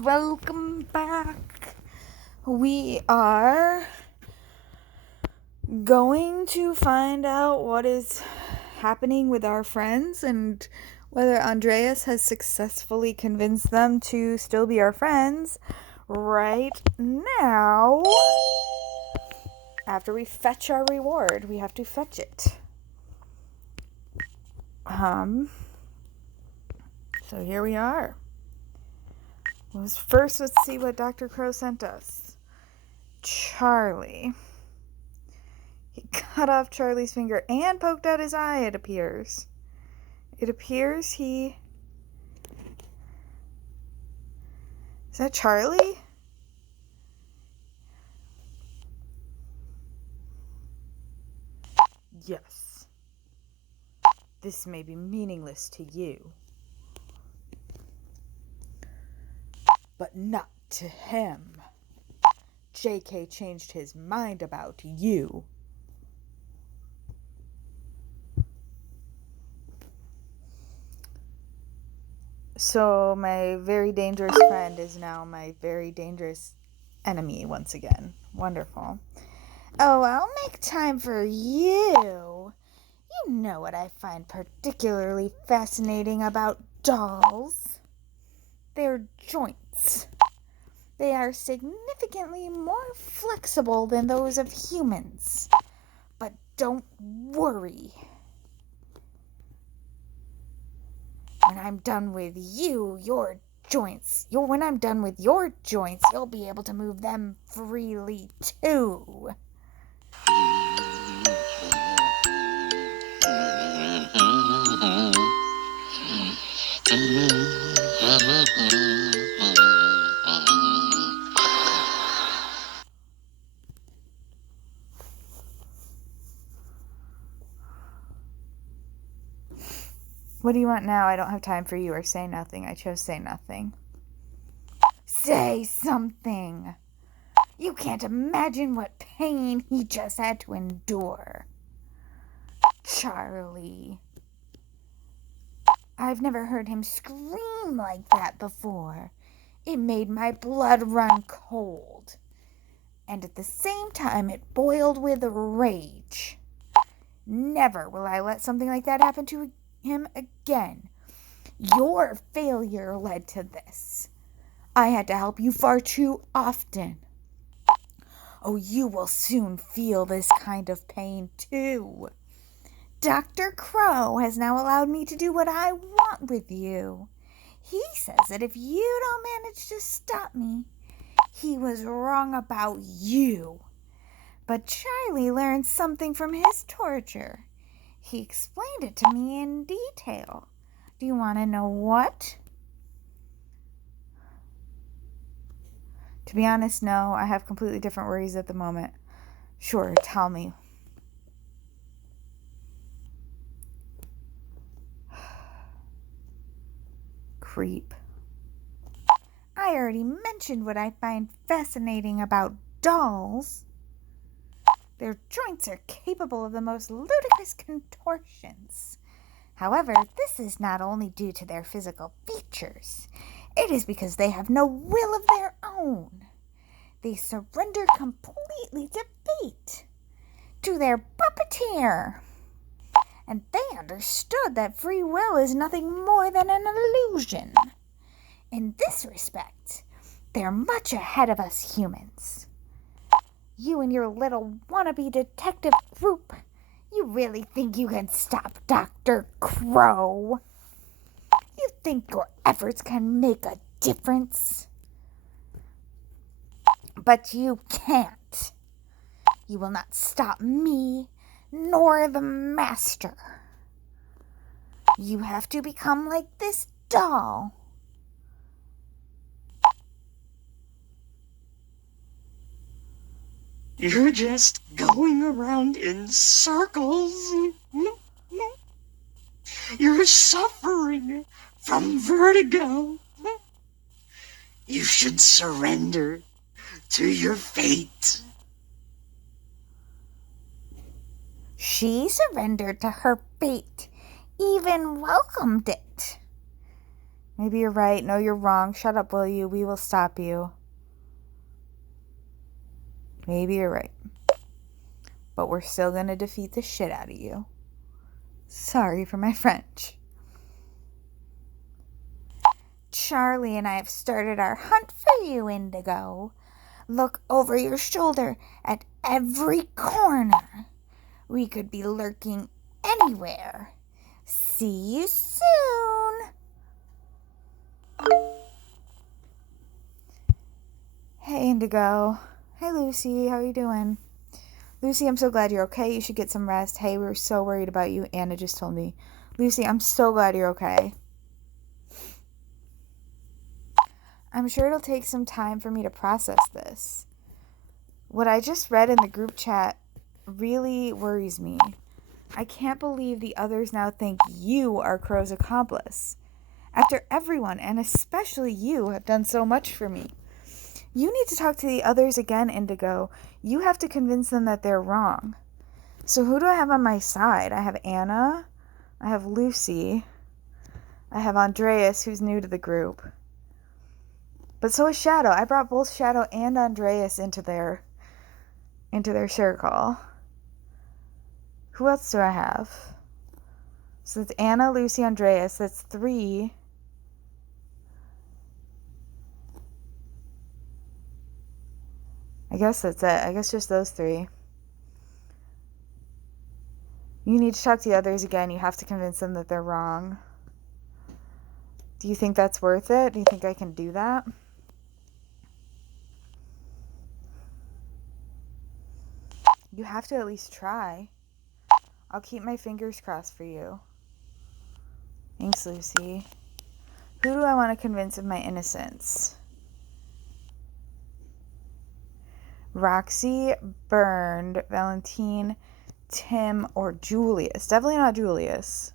welcome back. We are going to find out what is happening with our friends and whether Andreas has successfully convinced them to still be our friends right now. After we fetch our reward, we have to fetch it. So here we are. First, let's see what Dr. Crow sent us. Charlie. He cut off Charlie's finger and poked out his eye, it appears. Is that Charlie? Yes. This may be meaningless to you, but not to him. JK changed his mind about you. So my very dangerous friend is now my very dangerous enemy once again. Wonderful. Oh, I'll make time for you. You know what I find particularly fascinating about dolls? Their joints. They are significantly more flexible than those of humans. But don't worry. When I'm done with your joints, you'll be able to move them freely too. What do you want now? I don't have time for you, or say nothing. I chose say nothing. Say something. You can't imagine what pain he just had to endure. Charlie. I've never heard him scream like that before. It made my blood run cold. And at the same time, it boiled with rage. Never will I let something like that happen to him again. Your failure led to this. I had to help you far too often. Oh, you will soon feel this kind of pain too. Dr. Crow has now allowed me to do what I want with you. He says that if you don't manage to stop me, he was wrong about you. But Charlie learned something from his torture. He explained it to me in detail. Do you want to know what? To be honest, no. I have completely different worries at the moment. Sure, tell me. Creep. I already mentioned what I find fascinating about dolls. Their joints are capable of the most ludicrous contortions. However, this is not only due to their physical features. It is because they have no will of their own. They surrender completely to fate, to their puppeteer. And they understood that free will is nothing more than an illusion. In this respect, they're much ahead of us humans. You and your little wannabe detective group, you really think you can stop Dr. Crow? You think your efforts can make a difference? But you can't. You will not stop me, nor the master. You have to become like this doll. You're just going around in circles. You're suffering from vertigo. You should surrender to your fate. She surrendered to her fate, even welcomed it. Maybe you're right. No, you're wrong. Shut up, will you? We will stop you. Maybe you're right. But we're still going to defeat the shit out of you. Sorry for my French. Charlie and I have started our hunt for you, Indigo. Look over your shoulder at every corner. We could be lurking anywhere. See you soon. Hey, Indigo. Hey, Lucy. How are you doing? Lucy, I'm so glad you're okay. You should get some rest. Hey, we were so worried about you. Anna just told me. Lucy, I'm so glad you're okay. I'm sure it'll take some time for me to process this. What I just read in the group chat really worries me. I can't believe the others now think you are Crow's accomplice. After everyone, and especially you, have done so much for me. You need to talk to the others again, Indigo. You have to convince them that they're wrong. So who do I have on my side? I have Anna. I have Lucy. I have Andreas, who's new to the group. But so is Shadow. I brought both Shadow and Andreas into their circle. Who else do I have? So it's Anna, Lucy, Andreas. That's 3. I guess that's it. I guess just those 3. You need to talk to the others again. You have to convince them that they're wrong. Do you think that's worth it? Do you think I can do that? You have to at least try. I'll keep my fingers crossed for you. Thanks, Lucy. Who do I want to convince of my innocence? Roxy, Burned, Valentine, Tim, or Julius. Definitely not Julius.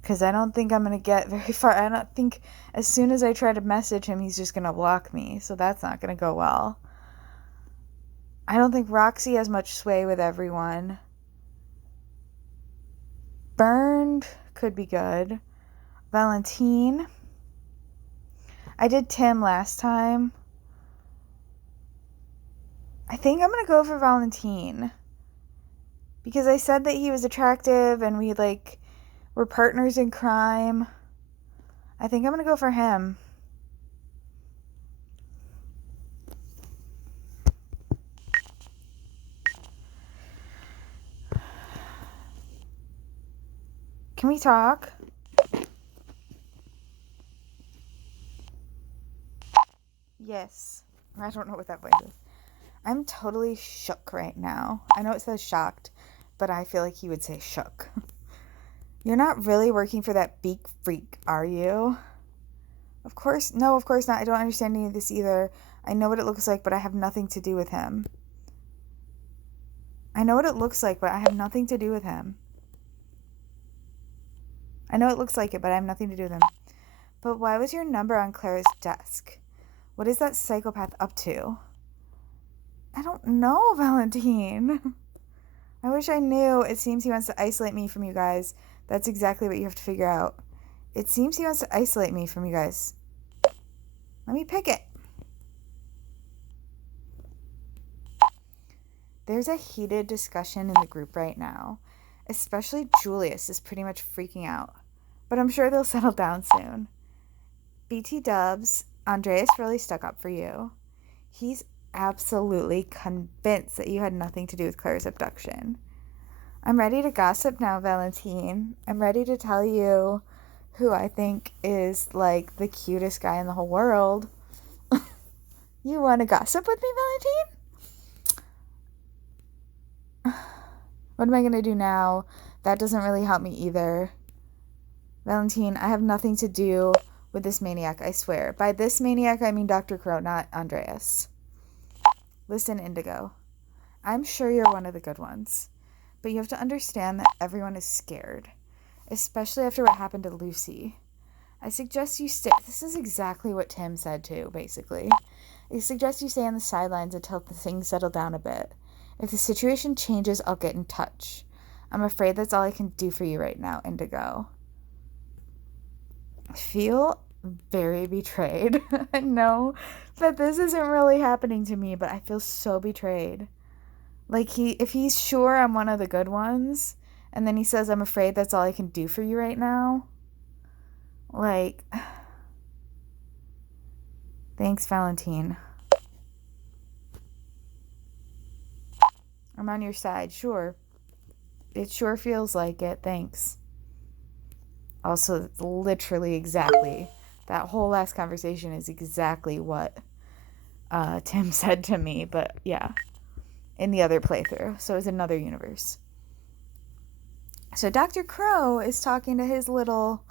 Because I don't think I'm going to get very far. I don't think as soon as I try to message him, he's just going to block me. So that's not going to go well. I don't think Roxy has much sway with everyone. Burned could be good. Valentine. I did Tim last time. I think I'm going to go for Valentine. Because I said that he was attractive and we were partners in crime. I think I'm going to go for him. Can we talk? Yes. I don't know what that voice is. I'm totally shook right now. I know it says shocked, but I feel like he would say shook. You're not really working for that beak freak, are you? Of course not. I don't understand any of this either. I know what it looks like, but I have nothing to do with him. I know what it looks like, but I have nothing to do with him. I know it looks like it, but I have nothing to do with him. But why was your number on Klara's desk? What is that psychopath up to? I don't know, Valentine. I wish I knew. It seems he wants to isolate me from you guys. That's exactly what you have to figure out. It seems he wants to isolate me from you guys. Let me pick it. There's a heated discussion in the group right now. Especially Julius is pretty much freaking out. But I'm sure they'll settle down soon. BT Dubs, Andreas really stuck up for you. He's absolutely convinced that you had nothing to do with Claire's abduction. I'm ready to gossip now, Valentine. I'm ready to tell you who I think is the cutest guy in the whole world. You want to gossip with me, Valentine? What am I going to do now? That doesn't really help me either. Valentine, I have nothing to do with this maniac, I swear. By this maniac, I mean Dr. Crow, not Andreas. Listen, Indigo. I'm sure you're one of the good ones. But you have to understand that everyone is scared. Especially after what happened to Lucy. I suggest you stay. This is exactly what Tim said too, basically. I suggest you stay on the sidelines until things settle down a bit. If the situation changes, I'll get in touch. I'm afraid that's all I can do for you right now, Indigo. feel very betrayed. I know that this isn't really happening to me, but I feel so betrayed. Like, if he's sure I'm one of the good ones, and then he says, I'm afraid that's all I can do for you right now. Like, thanks, Valentine. I'm on your side, sure. It sure feels like it, thanks. Also, it's literally exactly, that whole last conversation is exactly what Tim said to me, but yeah, in the other playthrough. So it's another universe. So Dr. Crow is talking to his little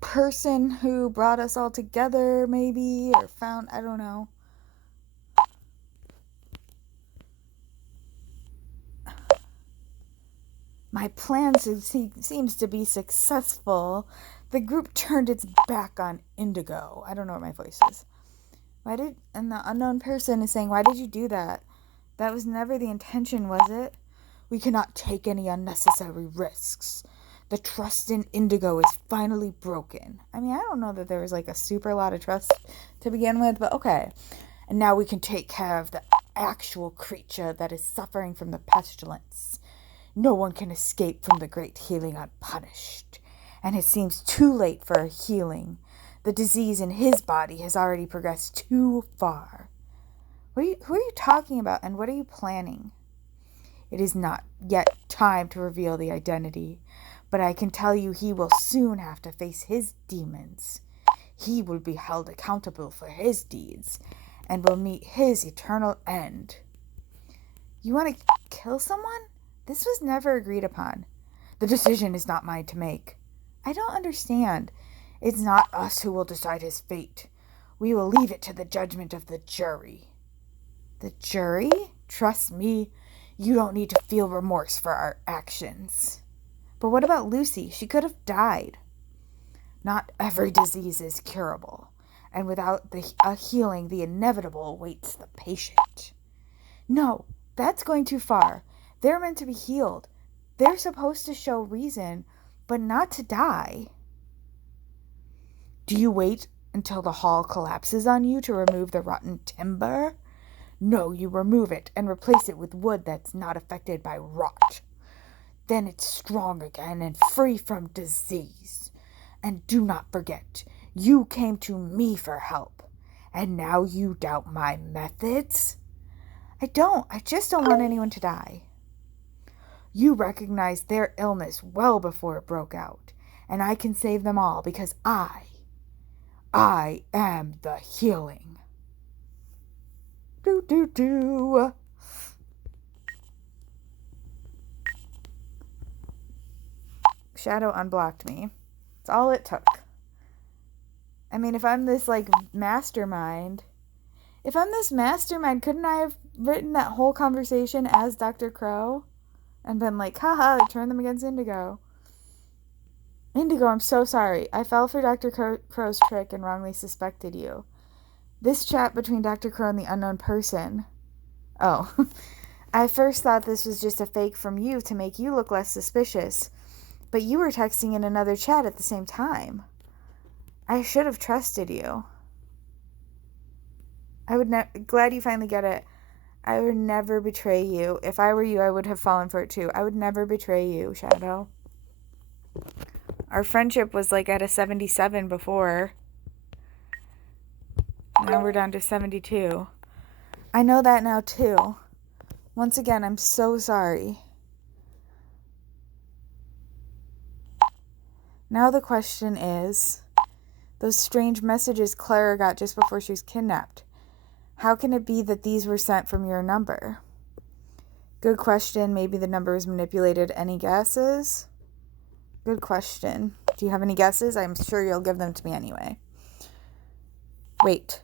person who brought us all together, maybe, or found, I don't know. My plan seems to be successful. The group turned its back on Indigo. I don't know what my voice is. And the unknown person is saying, why did you do that? That was never the intention, was it? We cannot take any unnecessary risks. The trust in Indigo is finally broken. I mean, I don't know that there was like a super lot of trust to begin with, but okay. And now we can take care of the actual creature that is suffering from the pestilence. No one can escape from the great healing unpunished. And it seems too late for a healing. The disease in his body has already progressed too far. Who are you talking about, and what are you planning? It is not yet time to reveal the identity, but I can tell you he will soon have to face his demons. He will be held accountable for his deeds, and will meet his eternal end. You want to kill someone? This was never agreed upon. The decision is not mine to make. I don't understand. It's not us who will decide his fate. We will leave it to the judgment of the jury. The jury? Trust me, you don't need to feel remorse for our actions. But what about Lucy? She could have died. Not every disease is curable, and without a healing, the inevitable awaits the patient. No, that's going too far. They're meant to be healed. They're supposed to show reason, but not to die. Do you wait until the hall collapses on you to remove the rotten timber? No, you remove it and replace it with wood that's not affected by rot. Then it's strong again and free from disease. And do not forget, you came to me for help. And now you doubt my methods? I just don't want anyone to die. You recognized their illness well before it broke out, and I can save them all because I am the healing. Do. Shadow unblocked me. That's all it took. I mean, if I'm this, mastermind, couldn't I have written that whole conversation as Dr. Crow? And been like, haha, turn them against Indigo. Indigo, I'm so sorry. I fell for Dr. Crow's trick and wrongly suspected you. This chat between Dr. Crow and the unknown person. Oh. I first thought this was just a fake from you to make you look less suspicious. But you were texting in another chat at the same time. I should have trusted you. Glad you finally get it. I would never betray you. If I were you, I would have fallen for it too. I would never betray you, Shadow. Our friendship was at a 77 before. Now we're down to 72. I know that now too. Once again, I'm so sorry. Now the question is, those strange messages Klara got just before she was kidnapped. How can it be that these were sent from your number? Good question. Maybe the number was manipulated. Any guesses? Good question. Do you have any guesses? I'm sure you'll give them to me anyway. Wait.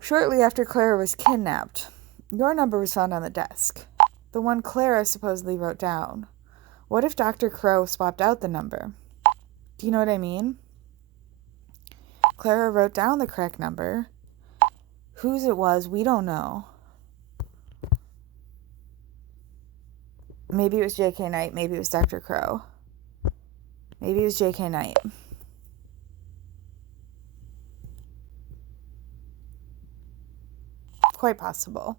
Shortly after Klara was kidnapped, your number was found on the desk. The one Klara supposedly wrote down. What if Dr. Crow swapped out the number? Do you know what I mean? Klara wrote down the correct number. Whose it was, we don't know. Maybe it was J.K. Knight. Maybe it was Dr. Crow. Maybe it was J.K. Knight. Quite possible.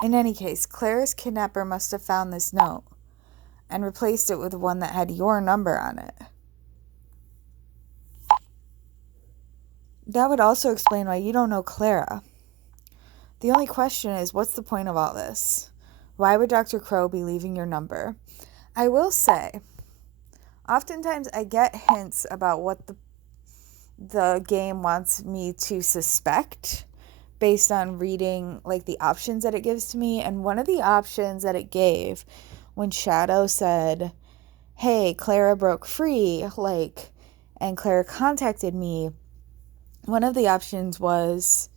In any case, Clara's kidnapper must have found this note and replaced it with one that had your number on it. That would also explain why you don't know Klara. The only question is, what's the point of all this? Why would Dr. Crow be leaving your number? I will say, oftentimes I get hints about what the game wants me to suspect based on reading like the options that it gives to me. And one of the options that it gave when Shadow said, hey, Klara broke free, and Klara contacted me, one of the options was,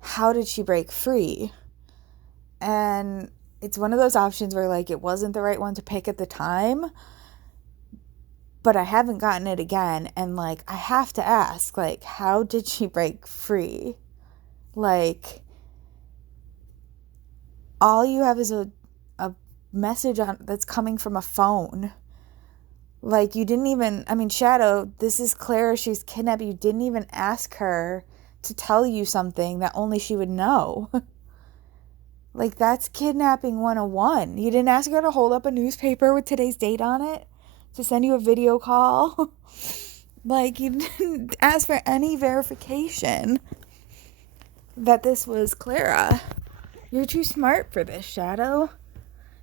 how did she break free? And it's one of those options where it wasn't the right one to pick at the time, but I haven't gotten it again. And I have to ask, how did she break free? All you have is a message that's coming from a phone. You didn't even, Shadow, this is Klara, she's kidnapped. You didn't even ask her to tell you something that only she would know. That's kidnapping 101. You didn't ask her to hold up a newspaper with today's date on it, to send you a video call. You didn't ask for any verification that this was Klara. You're too smart for this, Shadow.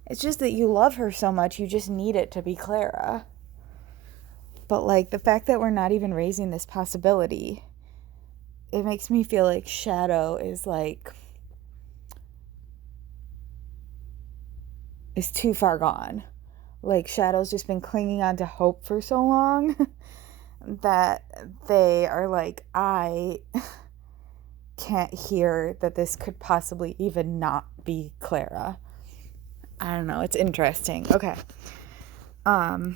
It's just that you love her so much, you just need it to be Klara. But the fact that we're not even raising this possibility, it makes me feel like Shadow is is too far gone. Shadow's just been clinging on to hope for so long that they are I can't hear that this could possibly even not be Klara. I don't know, it's interesting. Okay. That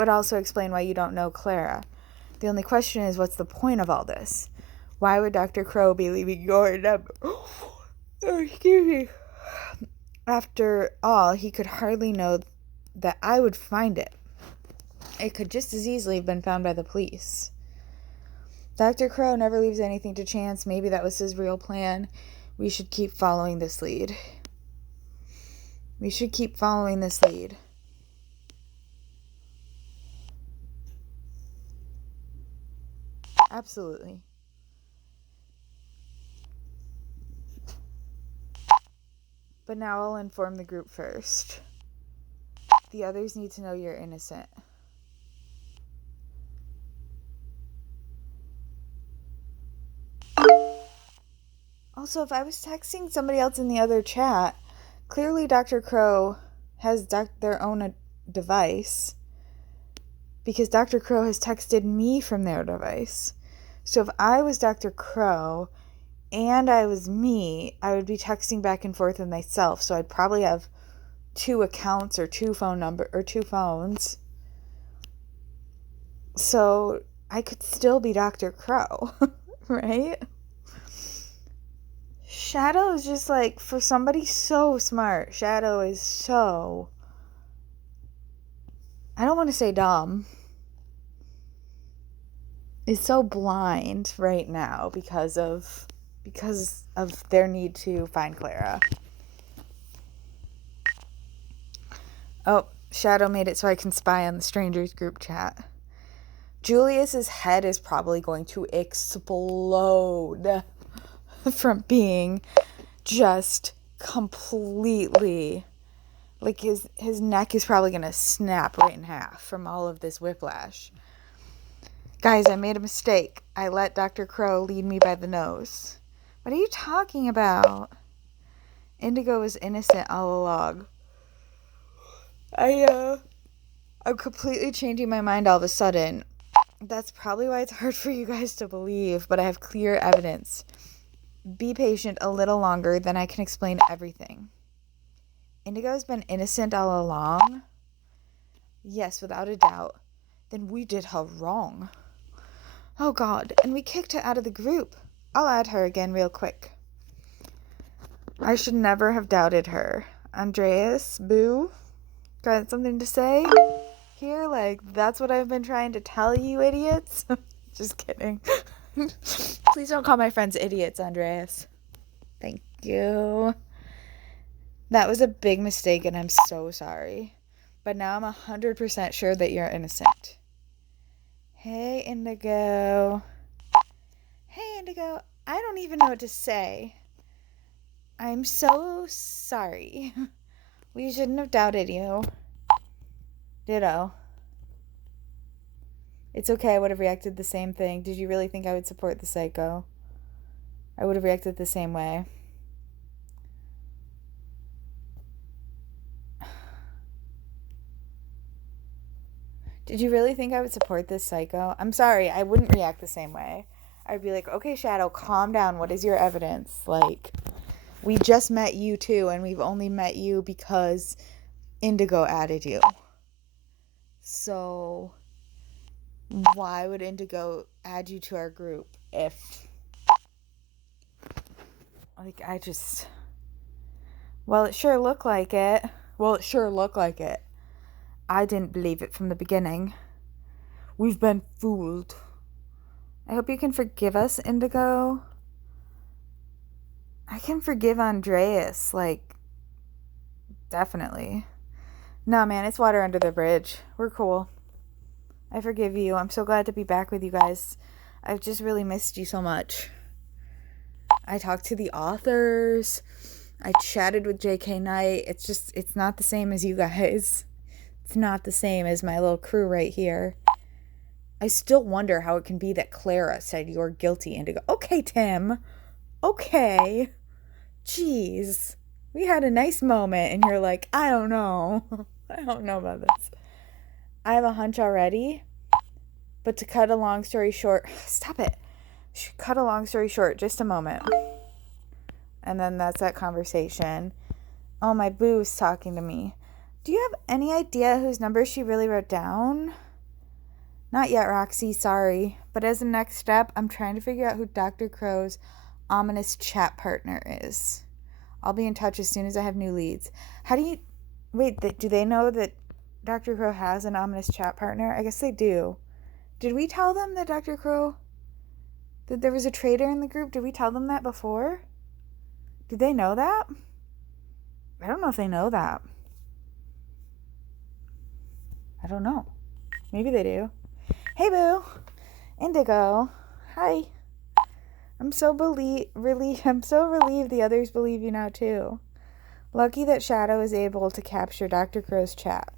would also explain why you don't know Klara. The only question is, what's the point of all this? Why would Dr. Crow be leaving your number? Oh, excuse me. After all, he could hardly know that I would find it. It could just as easily have been found by the police. Dr. Crow never leaves anything to chance. Maybe that was his real plan. We should keep following this lead. Absolutely. But now I'll inform the group first. The others need to know you're innocent. Also, if I was texting somebody else in the other chat, clearly Dr. Crow has their own device, because Dr. Crow has texted me from their device. So if I was Dr. Crow and I was me, I would be texting back and forth with myself. So I'd probably have 2 accounts or 2 phones. So I could still be Dr. Crow, right? Shadow is just for somebody so smart, Shadow is so, I don't want to say dumb, is so blind right now because of their need to find Klara. Oh, Shadow made it so I can spy on the strangers group chat. Julius's head is probably going to explode from being just completely, his neck is probably gonna snap right in half from all of this whiplash. Guys, I made a mistake. I let Dr. Crow lead me by the nose. What are you talking about? Indigo was innocent all along. I'm completely changing my mind all of a sudden. That's probably why it's hard for you guys to believe, but I have clear evidence. Be patient a little longer, then I can explain everything. Indigo's been innocent all along? Yes, without a doubt. Then we did her wrong. Oh God, and we kicked her out of the group. I'll add her again real quick. I should never have doubted her. Andreas, boo, got something to say here? Like, that's what I've been trying to tell you, idiots. Just kidding. Please don't call my friends idiots, Andreas. Thank you. That was a big mistake, and I'm so sorry. But now I'm 100% sure that you're innocent. Hey, Indigo. Hey, Indigo. I don't even know what to say. I'm so sorry. We shouldn't have doubted you. Ditto. It's okay, I would have reacted the same thing. Did you really think I would support the psycho? I would have reacted the same way. Did you really think I would support this psycho? I'm sorry, I wouldn't react the same way. I'd be like, okay, Shadow, calm down. What is your evidence? Like, we just met you too, and we've only met you because Indigo added you. So, why would Indigo add you to our group if... Like, Well, it sure looked like it. I didn't believe it from the beginning. We've been fooled. I hope you can forgive us, Indigo. I can forgive Andreas, like, definitely. Nah, man, it's water under the bridge. We're cool. I forgive you. I'm so glad to be back with you guys. I've just really missed you so much. I talked to the authors. I chatted with J.K. Knight. It's not the same as you guys. It's not the same as my little crew right here. I still wonder how it can be that Klara said you're guilty, Indigo. Okay, Tim. Okay. Jeez. We had a nice moment, and you're like, I don't know. I don't know about this. I have a hunch already. But to cut a long story short... Stop it. Cut a long story short, just a moment. And then that's that conversation. Oh, my boo's talking to me. Do you have any idea whose number she really wrote down? Not yet, Roxy, sorry. But as a next step, I'm trying to figure out who Dr. Crow's ominous chat partner is. I'll be in touch as soon as I have new leads. How do you... Wait, do they know that Dr. Crow has an ominous chat partner? I guess they do. Did we tell them that Dr. Crow... that there was a traitor in the group? Did we tell them that before? Did they know that? I don't know if they know that. I don't know. Maybe they do. Hey, boo. Indigo. Hi. I'm so relieved the others believe you now, too. Lucky that Shadow is able to capture Dr. Crow's chat.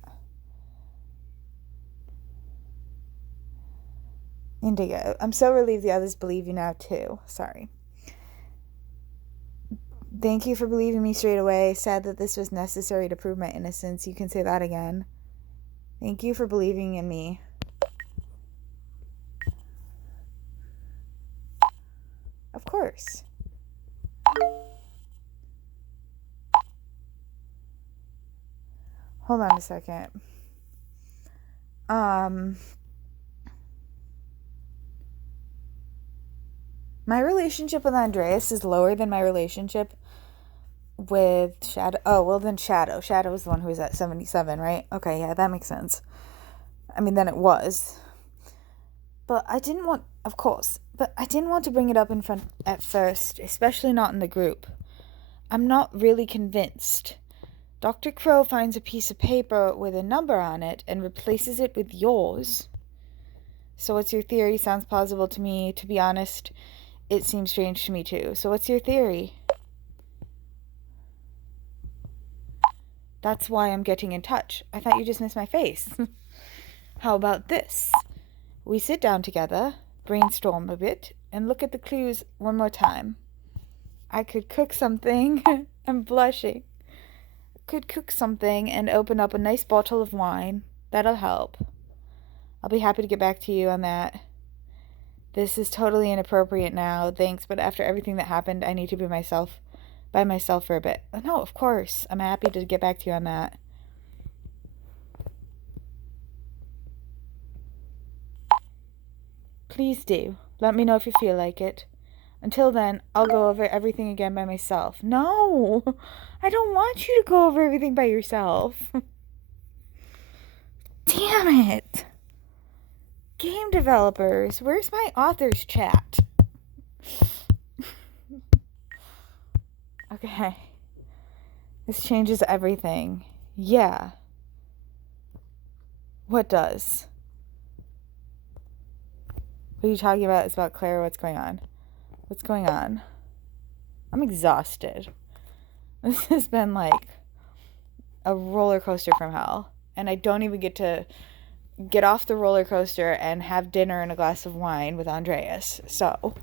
Indigo. I'm so relieved the others believe you now, too. Sorry. Thank you for believing me straight away. Sad that this was necessary to prove my innocence. You can say that again. Thank you for believing in me. Of course. Hold on a second. My relationship with Andreas is lower than my relationship with Shadow. Oh, well then Shadow. Shadow was the one who was at 77, right? Okay, yeah, that makes sense. I mean, then it was. But I didn't want, of course, but I didn't want to bring it up in front at first, especially not in the group. I'm not really convinced. Dr. Crow finds a piece of paper with a number on it and replaces it with yours. So what's your theory? Sounds plausible to me. To be honest, it seems strange to me too. So what's your theory? That's why I'm getting in touch. I thought you just missed my face. How about this? We sit down together, brainstorm a bit, and look at the clues one more time. I could cook something. I'm blushing. Could cook something and open up a nice bottle of wine. That'll help. I'll be happy to get back to you on that. This is totally inappropriate now, thanks, but after everything that happened, I need to be by myself for a bit. No, of course. I'm happy to get back to you on that. Please do. Let me know if you feel like it. Until then, I'll go over everything again by myself. No, I don't want you to go over everything by yourself. Damn it. Game developers, where's my author's chat? Okay. This changes everything. Yeah. What does? What are you talking about? It's about Klara. What's going on? What's going on? I'm exhausted. This has been like a roller coaster from hell. And I don't even get to get off the roller coaster and have dinner and a glass of wine with Andreas. So,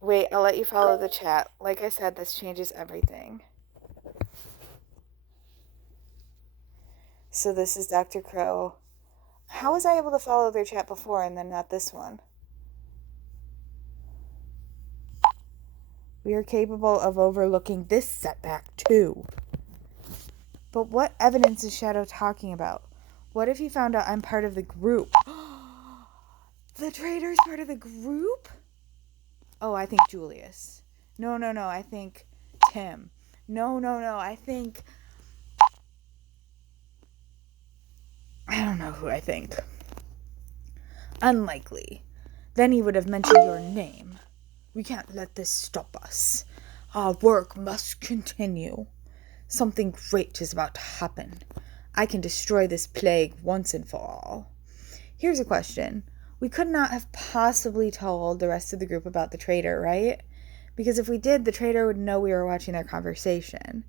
wait, I'll let you follow the chat. Like I said, this changes everything. So this is Dr. Crow. How was I able to follow their chat before and then not this one? We are capable of overlooking this setback too. But what evidence is Shadow talking about? What if he found out I'm part of the group? The traitor's part of the group? Oh, I think Julius. No, I think Tim. No, I think... I don't know who I think. Unlikely. Then he would have mentioned your name. We can't let this stop us. Our work must continue. Something great is about to happen. I can destroy this plague once and for all. Here's a question. We could not have possibly told the rest of the group about the traitor, right? Because if we did, the traitor would know we were watching their conversation.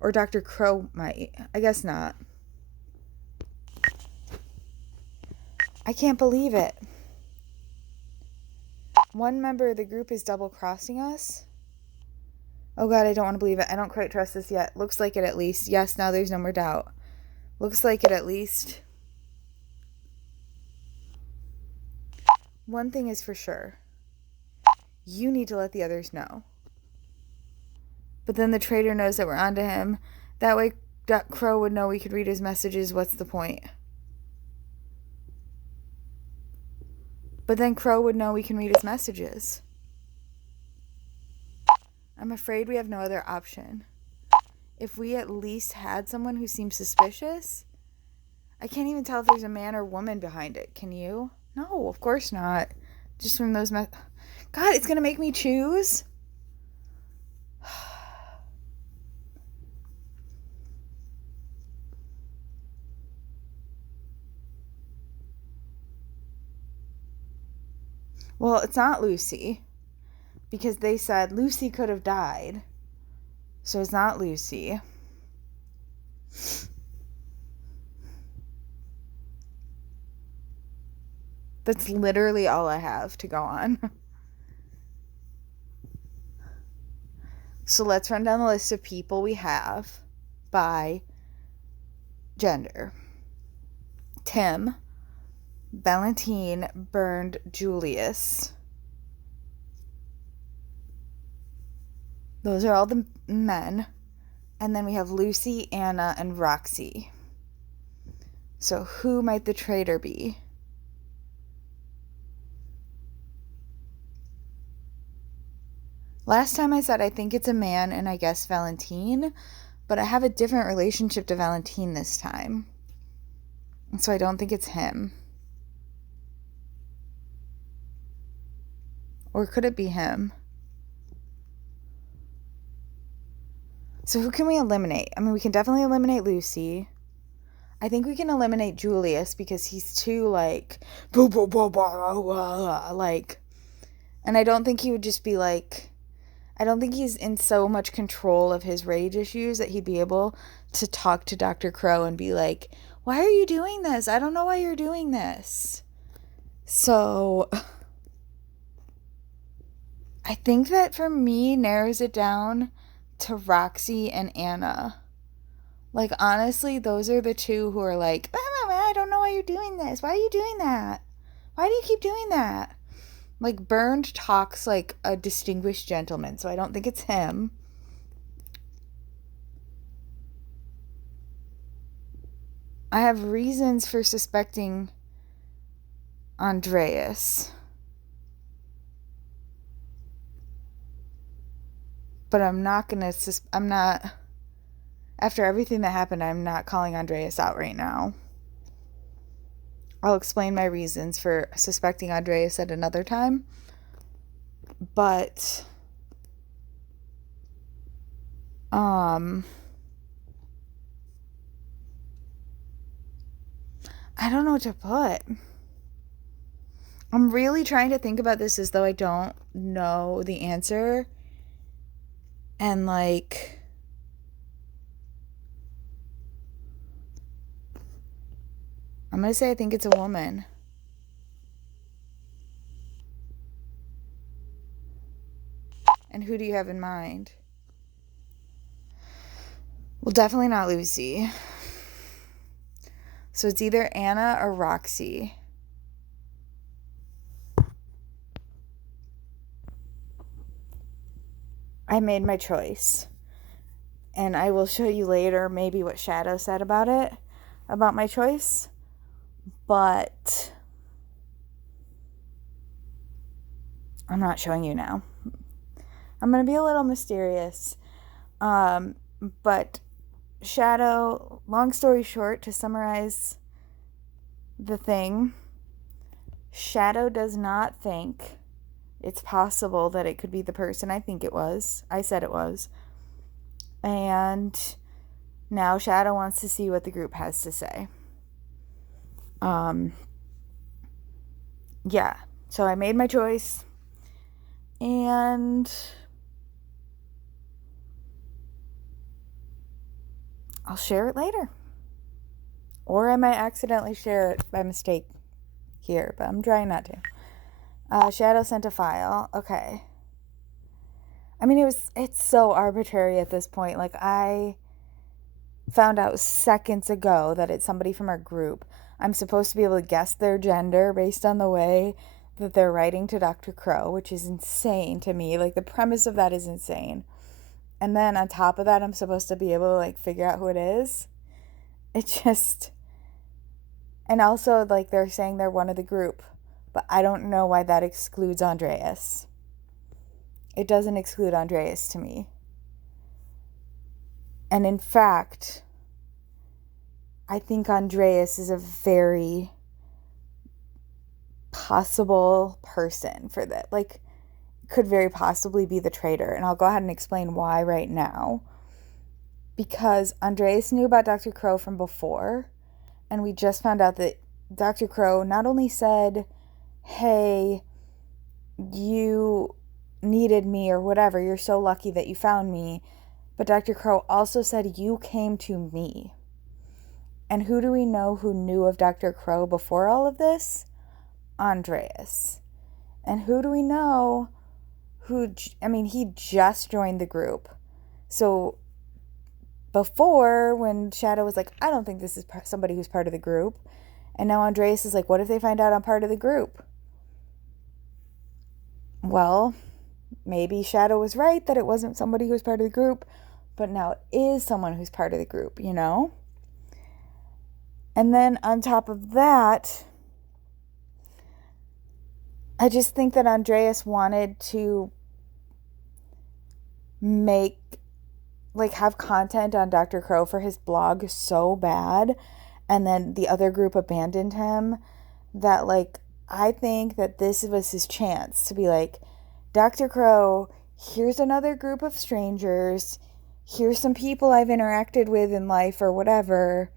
Or Dr. Crow might. I guess not. I can't believe it. One member of the group is double-crossing us? Oh god, I don't want to believe it. I don't quite trust this yet. Looks like it at least. Yes, now there's no more doubt. Looks like it at least. One thing is for sure. You need to let the others know. But then the traitor knows that we're onto him. That way Crow would know we could read his messages. What's the point? But then Crow would know we can read his messages. I'm afraid we have no other option. If we at least had someone who seems suspicious... I can't even tell if there's a man or woman behind it. Can you? No, of course not. Just from those God, it's going to make me choose? Well, it's not Lucy. Because they said Lucy could have died. So it's not Lucy. That's literally all I have to go on. So let's run down the list of people we have by gender. Tim, Valentine burned Julius. Those are all the men. And then we have Lucy, Anna, and Roxy. So who might the traitor be? Last time I said I think it's a man, and I guess Valentine, but I have a different relationship to Valentine this time. And so I don't think it's him. Or could it be him? So who can we eliminate? I mean, we can definitely eliminate Lucy. I think we can eliminate Julius because he's too, like, like, and I don't think he would just be, like, I don't think he's in so much control of his rage issues that he'd be able to talk to Dr. Crow and be like, why are you doing this? I don't know why you're doing this. So I think that for me narrows it down to Roxy and Anna. Like, honestly, those are the two who are like, I don't know why you're doing this. Why are you doing that? Why do you keep doing that? Like, Burned talks like a distinguished gentleman, so I don't think it's him. I have reasons for suspecting Andreas. But I'm not going to, I'm not, after everything that happened, I'm not calling Andreas out right now. I'll explain my reasons for suspecting Andreas at another time. But, I don't know what to put. I'm really trying to think about this as though I don't know the answer. And like, I'm going to say I think it's a woman. And who do you have in mind? Well, definitely not Lucy. So it's either Anna or Roxy. I made my choice. And I will show you later maybe what Shadow said about it, about my choice. But I'm not showing you now. I'm going to be a little mysterious. But Shadow, long story short, to summarize the thing, Shadow does not think it's possible that it could be the person I think it was. I said it was. And now Shadow wants to see what the group has to say. Yeah. So I made my choice. And I'll share it later. Or I might accidentally share it by mistake here, but I'm trying not to. Shadow sent a file. Okay. I mean, it's so arbitrary at this point. Like, I found out seconds ago that it's somebody from our group. I'm supposed to be able to guess their gender based on the way that they're writing to Dr. Crow, which is insane to me. Like, the premise of that is insane. And then on top of that, I'm supposed to be able to, like, figure out who it is. It just... And also, like, they're saying they're one of the group. But I don't know why that excludes Andreas. It doesn't exclude Andreas to me. And in fact, I think Andreas is a very possible person for that. Like, could very possibly be the traitor. And I'll go ahead and explain why right now. Because Andreas knew about Dr. Crow from before. And we just found out that Dr. Crow not only said, hey, you needed me or whatever, you're so lucky that you found me. But Dr. Crow also said, you came to me. And who do we know who knew of Dr. Crow before all of this? Andreas. And who do we know he just joined the group. So before, when Shadow was like, I don't think this is somebody who's part of the group. And now Andreas is like, what if they find out I'm part of the group? Well, maybe Shadow was right that it wasn't somebody who was part of the group, but now it is someone who's part of the group, you know? And then on top of that, I just think that Andreas wanted to have content on Dr. Crow for his blog so bad, and then the other group abandoned him, that, like, I think that this was his chance to be like, Dr. Crow, here's another group of strangers, here's some people I've interacted with in life or whatever,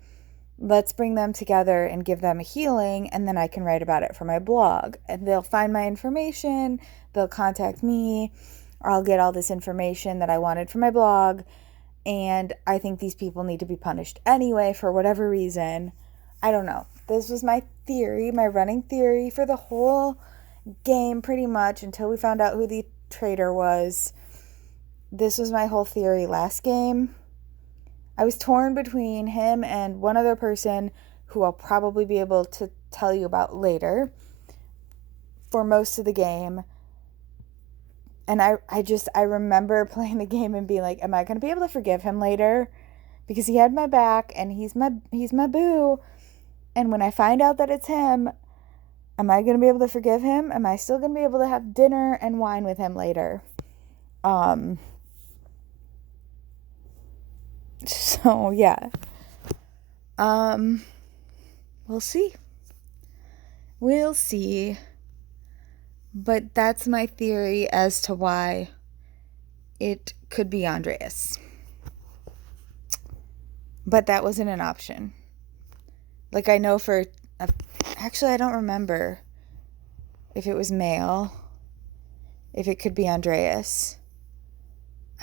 let's bring them together and give them a healing, and then I can write about it for my blog. And they'll find my information, they'll contact me, or I'll get all this information that I wanted for my blog, and I think these people need to be punished anyway for whatever reason. I don't know. This was my theory, my running theory for the whole game pretty much until we found out who the traitor was. This was my whole theory last game. I was torn between him and one other person who I'll probably be able to tell you about later for most of the game. And I remember playing the game and being like, am I going to be able to forgive him later? Because he had my back and he's my boo. And when I find out that it's him, am I going to be able to forgive him? Am I still going to be able to have dinner and wine with him later? So, yeah. We'll see. We'll see. But that's my theory as to why it could be Andreas. But that wasn't an option. Like, I know actually, I don't remember if it was male, if it could be Andreas.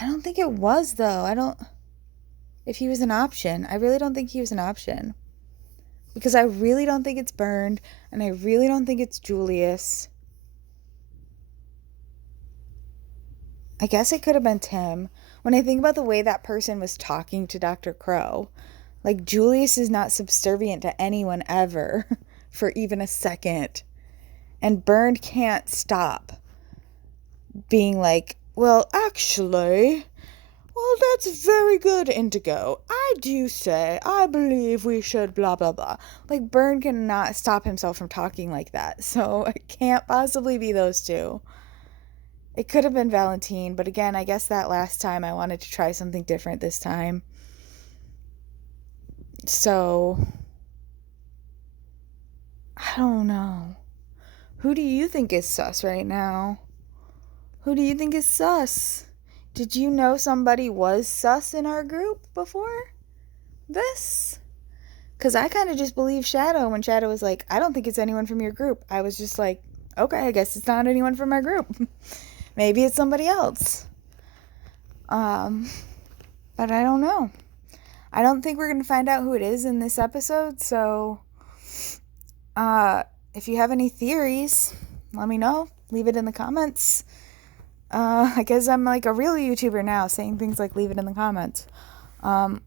I don't think it was, though. If he was an option. I really don't think he was an option. Because I really don't think it's Bernd, and I really don't think it's Julius. I guess it could have been Tim. When I think about the way that person was talking to Dr. Crow, like, Julius is not subservient to anyone ever for even a second. And Bernd can't stop being like, well, actually, well, that's very good, Indigo. I do say, I believe we should blah, blah, blah. Like, Bernd cannot stop himself from talking like that. So it can't possibly be those two. It could have been Valentine, but again, I guess that last time I wanted to try something different this time. So, I don't know. Who do you think is sus right now? Who do you think is sus? Did you know somebody was sus in our group before this? Because I kind of just believed Shadow when Shadow was like, I don't think it's anyone from your group. I was just like, okay, I guess it's not anyone from our group. Maybe it's somebody else. But I don't know. I don't think we're going to find out who it is in this episode, so if you have any theories, let me know. Leave it in the comments. I guess I'm like a real YouTuber now, saying things like leave it in the comments. But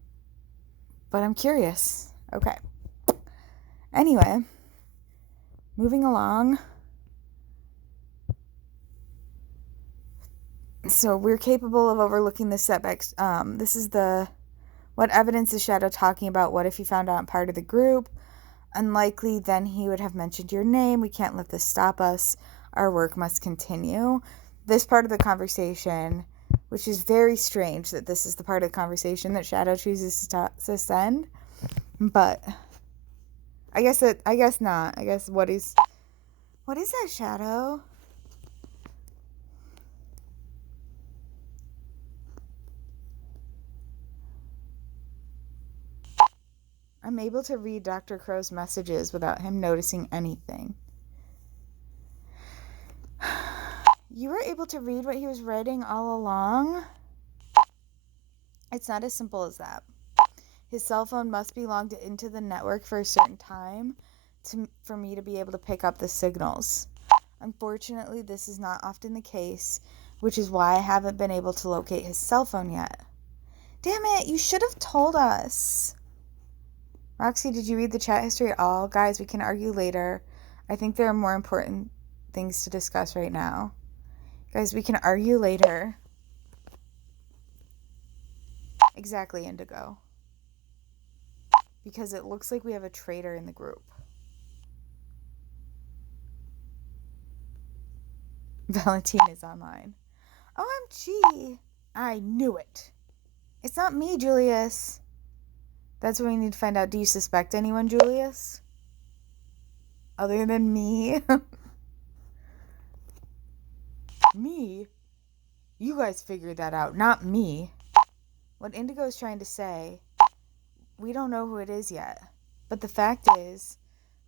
I'm curious. Okay. Anyway, moving along. So we're capable of overlooking the setbacks. This is what evidence is Shadow talking about? What if you found out I'm part of the group? Unlikely, then he would have mentioned your name. We can't let this stop us. Our work must continue. This part of the conversation, which is very strange that this is the part of the conversation that Shadow chooses to send. But I guess not. I guess what is that, Shadow? I'm able to read Dr. Crow's messages without him noticing anything. You were able to read what he was writing all along? It's not as simple as that. His cell phone must be logged into the network for a certain time for me to be able to pick up the signals. Unfortunately, this is not often the case, which is why I haven't been able to locate his cell phone yet. Damn it, you should have told us. Roxy, did you read the chat history at all? Guys, we can argue later. I think there are more important things to discuss right now. Guys, we can argue later. Exactly, Indigo. Because it looks like we have a traitor in the group. Valentine is online. OMG! I knew it. It's not me, Julius. That's what we need to find out. Do you suspect anyone, Julius? Other than me? Me? You guys figured that out, not me. What Indigo is trying to say, we don't know who it is yet. But the fact is,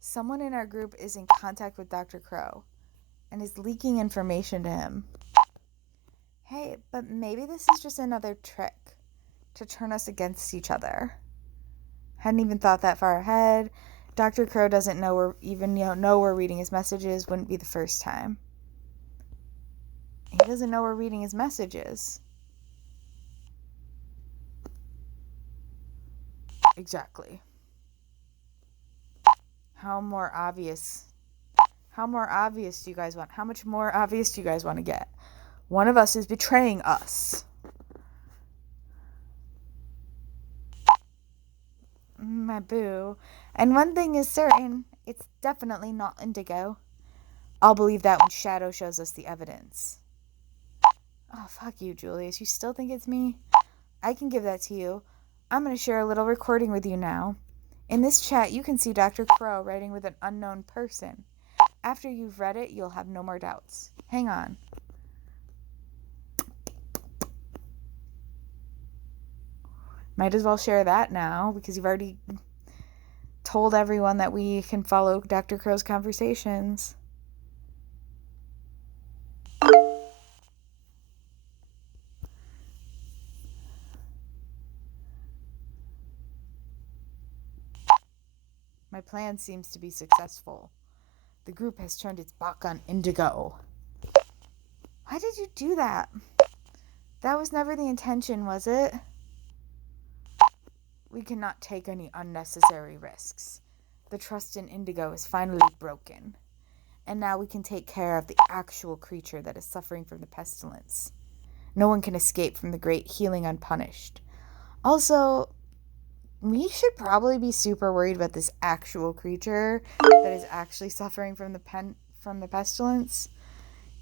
someone in our group is in contact with Dr. Crow and is leaking information to him. Hey, but maybe this is just another trick to turn us against each other. Hadn't even thought that far ahead. Dr. Crow doesn't know we're reading his messages. Wouldn't be the first time. He doesn't know we're reading his messages. Exactly. How much more obvious do you guys want? How much more obvious do you guys want to get? One of us is betraying us. My boo. And one thing is certain, it's definitely not Indigo. I'll believe that when Shadow shows us the evidence. Oh, fuck you, Julius. You still think it's me? I can give that to you. I'm going to share a little recording with you now. In this chat, you can see Dr. Crow writing with an unknown person. After you've read it, you'll have no more doubts. Hang on. Might as well share that now because you've already told everyone that we can follow Dr. Crow's conversations. My plan seems to be successful. The group has turned its back on Indigo. Why did you do that? That was never the intention, was it? We cannot take any unnecessary risks. The trust in Indigo is finally broken. And now we can take care of the actual creature that is suffering from the pestilence. No one can escape from the great healing unpunished. Also, we should probably be super worried about this actual creature that is actually suffering from the pestilence.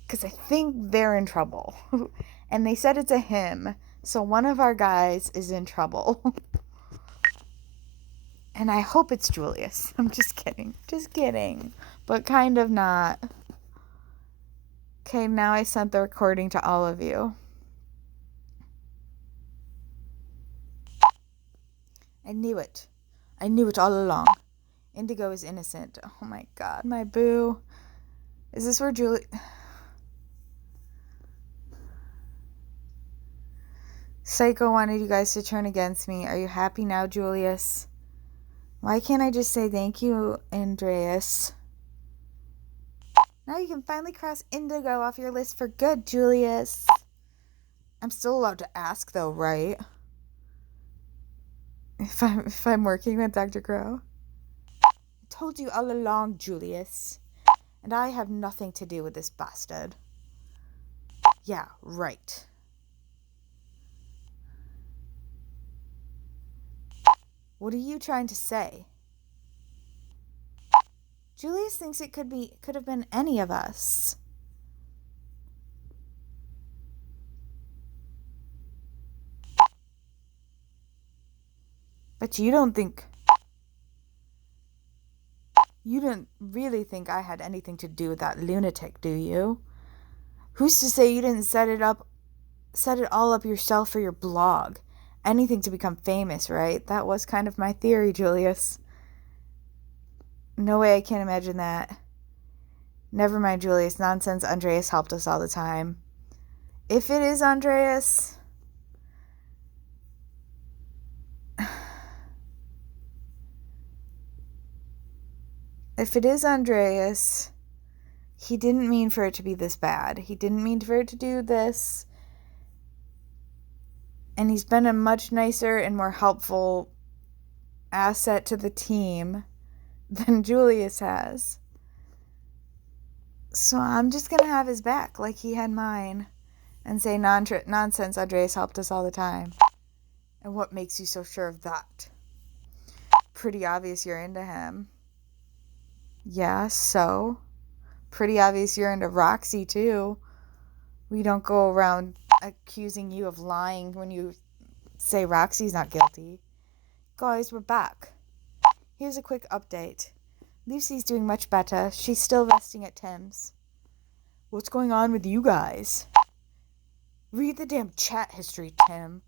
Because I think they're in trouble. And they said it's a him. So one of our guys is in trouble. And I hope it's Julius. I'm just kidding. Just kidding. But kind of not. Okay, now I sent the recording to all of you. I knew it. I knew it all along. Indigo is innocent. Oh my god, my boo. Is this where Julie... Psycho wanted you guys to turn against me. Are you happy now, Julius? Why can't I just say thank you, Andreas? Now you can finally cross Indigo off your list for good, Julius. I'm still allowed to ask, though, right? If I'm working with Dr. Crow? I told you all along, Julius. And I have nothing to do with this bastard. Yeah, right. What are you trying to say? Julius thinks it could have been any of us. But you don't really think I had anything to do with that lunatic, do you? Who's to say you didn't set it all up yourself for your blog? Anything to become famous, right? That was kind of my theory, Julius. No way, I can't imagine that. Never mind, Julius. Nonsense. Andreas helped us all the time. If it is Andreas... If it is Andreas, he didn't mean for it to be this bad. He didn't mean for it to do this. And he's been a much nicer and more helpful asset to the team than Julius has. So I'm just going to have his back like he had mine and say nonsense, Andreas helped us all the time. And what makes you so sure of that? Pretty obvious you're into him. Yeah, so? Pretty obvious you're into Roxy, too. We don't go around accusing you of lying when you say Roxy's not guilty. Guys, we're back. Here's a quick update. Lucy's doing much better. She's still resting at Tim's. What's going on with you guys? Read the damn chat history, Tim.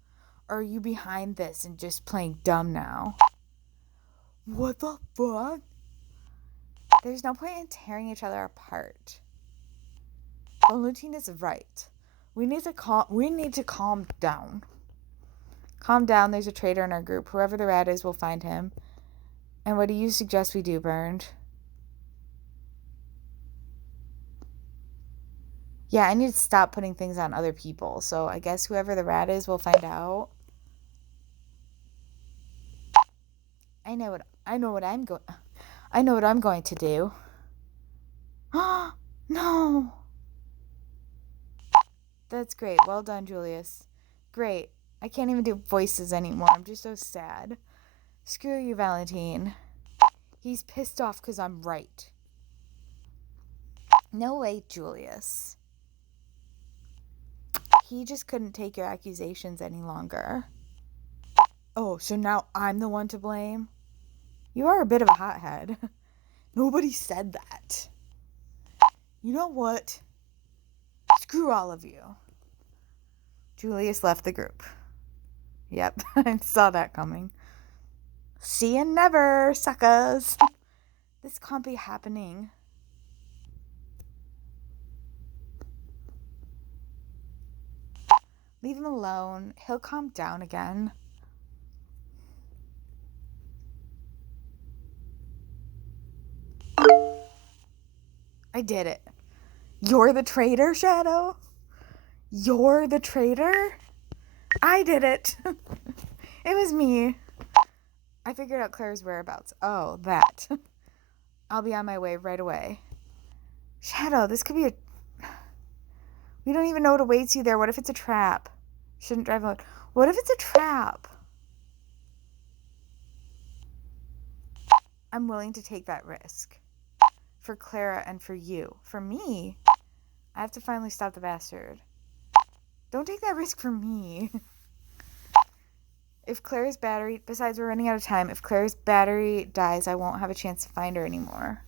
Or are you behind this and just playing dumb now? What the fuck? There's no point in tearing each other apart. Valentine is right. We need to calm down. Calm down, there's a traitor in our group. Whoever the rat is, we'll find him. And what do you suggest we do, Bernd? Yeah, I need to stop putting things on other people. So I guess whoever the rat is, we'll find out. I know what I'm going to do. No. That's great. Well done, Julius. Great. I can't even do voices anymore. I'm just so sad. Screw you, Valentine. He's pissed off because I'm right. No way, Julius. He just couldn't take your accusations any longer. Oh, so now I'm the one to blame? You are a bit of a hothead. Nobody said that. You know what? Screw all of you. Julius left the group. Yep, I saw that coming. See you never, suckers. This can't be happening. Leave him alone. He'll calm down again. I did it. You're the traitor, Shadow? You're the traitor? I did it. It was me. I figured out Clara's whereabouts. Oh, that. I'll be on my way right away. Shadow, this could be a... We don't even know what awaits you there. What if it's a trap? Shouldn't drive alone. What if it's a trap? I'm willing to take that risk. For Klara and for you. For me, I have to finally stop the bastard. Don't take that risk for me. If Clara's battery... Besides, we're running out of time. If Clara's battery dies, I won't have a chance to find her anymore.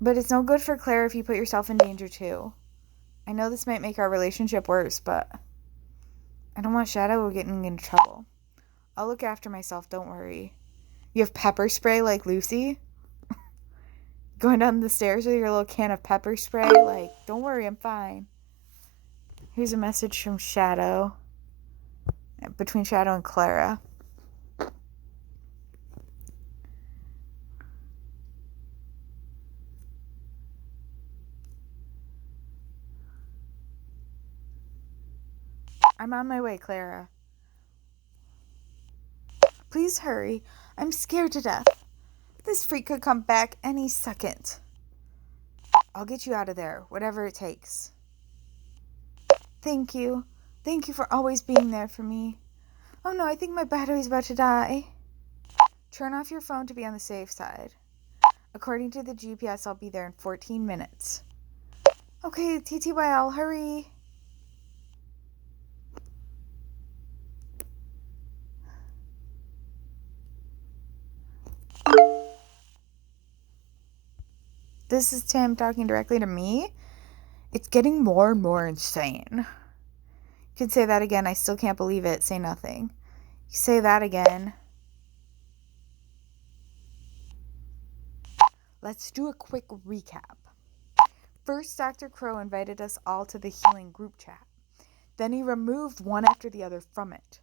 But it's no good for Klara if you put yourself in danger too. I know this might make our relationship worse, but I don't want Shadow getting into trouble. I'll look after myself, don't worry. You have pepper spray like Lucy? Going down the stairs with your little can of pepper spray? Like, don't worry, I'm fine. Here's a message from Shadow. Between Shadow and Klara. I'm on my way, Klara. Please hurry. I'm scared to death. This freak could come back any second. I'll get you out of there, whatever it takes. Thank you. Thank you for always being there for me. Oh no, I think my battery's about to die. Turn off your phone to be on the safe side. According to the GPS, I'll be there in 14 minutes. Okay, TTYL, hurry. This is Tim talking directly to me. It's getting more and more insane. You could say that again. I still can't believe it. Say nothing. You say that again. Let's do a quick recap. First, Dr. Crow invited us all to the healing group chat. Then he removed one after the other from it.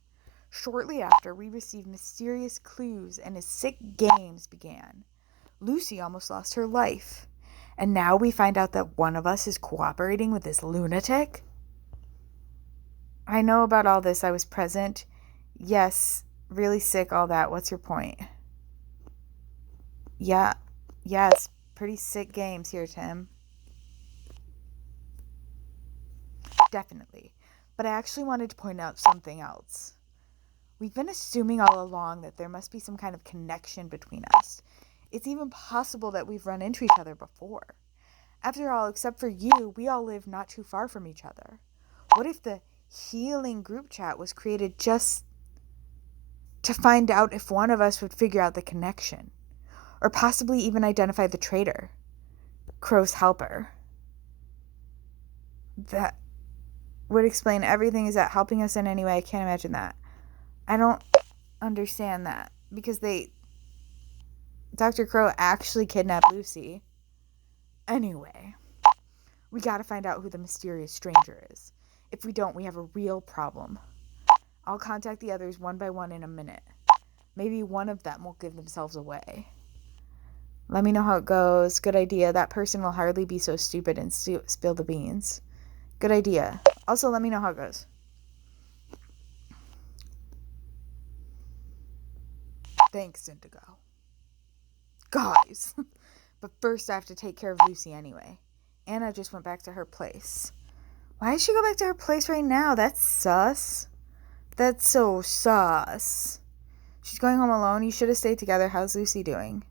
Shortly after, we received mysterious clues and his sick games began. Lucy almost lost her life. And now we find out that one of us is cooperating with this lunatic? I know about all this. I was present. Yes, really sick, all that. What's your point? Yeah, it's pretty sick games here, Tim. Definitely. But I actually wanted to point out something else. We've been assuming all along that there must be some kind of connection between us. It's even possible that we've run into each other before. After all, except for you, we all live not too far from each other. What if the healing group chat was created just to find out if one of us would figure out the connection? Or possibly even identify the traitor, Crow's helper? That would explain everything. Is that helping us in any way? I can't imagine that. I don't understand that. Because Dr. Crow actually kidnapped Lucy. Anyway, we gotta find out who the mysterious stranger is. If we don't, we have a real problem. I'll contact the others one by one in a minute. Maybe one of them will give themselves away. Let me know how it goes. Good idea. That person will hardly be so stupid and spill the beans. Good idea. Also, let me know how it goes. Thanks, Indigo. Guys. But first I have to take care of Lucy anyway. Anna just went back to her place. Why did she go back to her place right now? That's sus. That's so sus. She's going home alone. You should have stayed together. How's Lucy doing?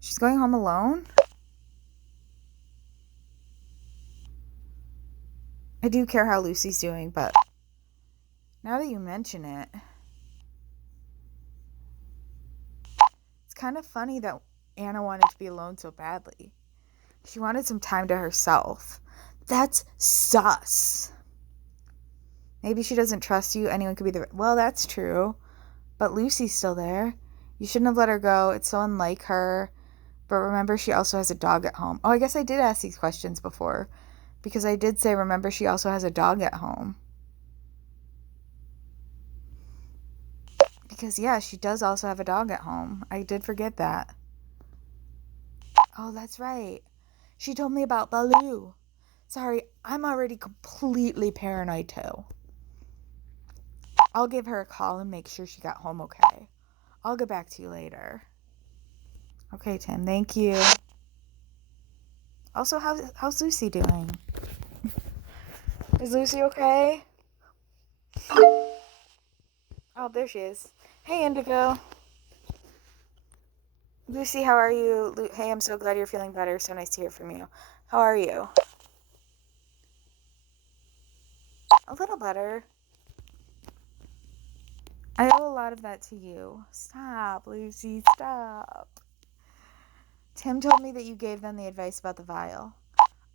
She's going home alone? I do care how Lucy's doing, but now that you mention it, it's kind of funny that Anna wanted to be alone so badly. She wanted some time to herself. That's sus. Maybe she doesn't trust you. Anyone could be the... Well, that's true. But Lucy's still there. You shouldn't have let her go. It's so unlike her. But remember, she also has a dog at home. Oh, I guess I did ask these questions before. Because I did say, remember, she also has a dog at home. Because, yeah, she does also have a dog at home. I did forget that. Oh, that's right. She told me about Baloo. Sorry, I'm already completely paranoid too. I'll give her a call and make sure she got home okay. I'll get back to you later. Okay, Tim, thank you. Also, how's Lucy doing? Is Lucy okay? Oh, there she is. Hey, Indigo. Lucy, how are you? Hey, I'm so glad you're feeling better. So nice to hear from you. How are you? A little better. I owe a lot of that to you. Stop, Lucy, stop. Tim told me that you gave them the advice about the vial.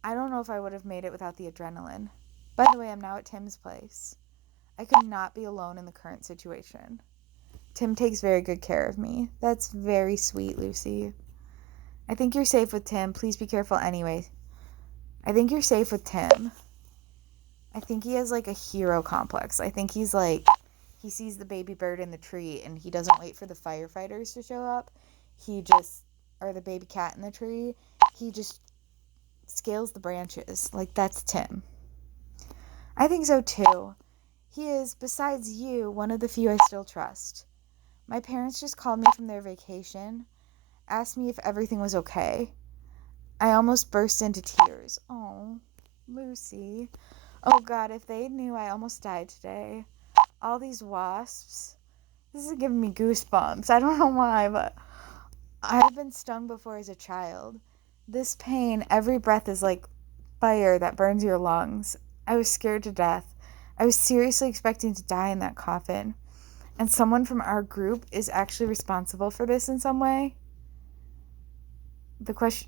I don't know if I would have made it without the adrenaline. By the way, I'm now at Tim's place. I could not be alone in the current situation. Tim takes very good care of me. That's very sweet, Lucy. I think you're safe with Tim. Please be careful anyway. I think you're safe with Tim. I think he has like a hero complex. I think he's like, he sees the baby bird in the tree and he doesn't wait for the firefighters to show up. Or the baby cat in the tree, he just scales the branches. Like, that's Tim. I think so too. He is, besides you, one of the few I still trust. My parents just called me from their vacation, asked me if everything was okay. I almost burst into tears. Oh, Lucy. Oh God, if they knew I almost died today. All these wasps. This is giving me goosebumps. I don't know why, but I've been stung before as a child. This pain, every breath is like fire that burns your lungs. I was scared to death. I was seriously expecting to die in that coffin. And someone from our group is actually responsible for this in some way. The question...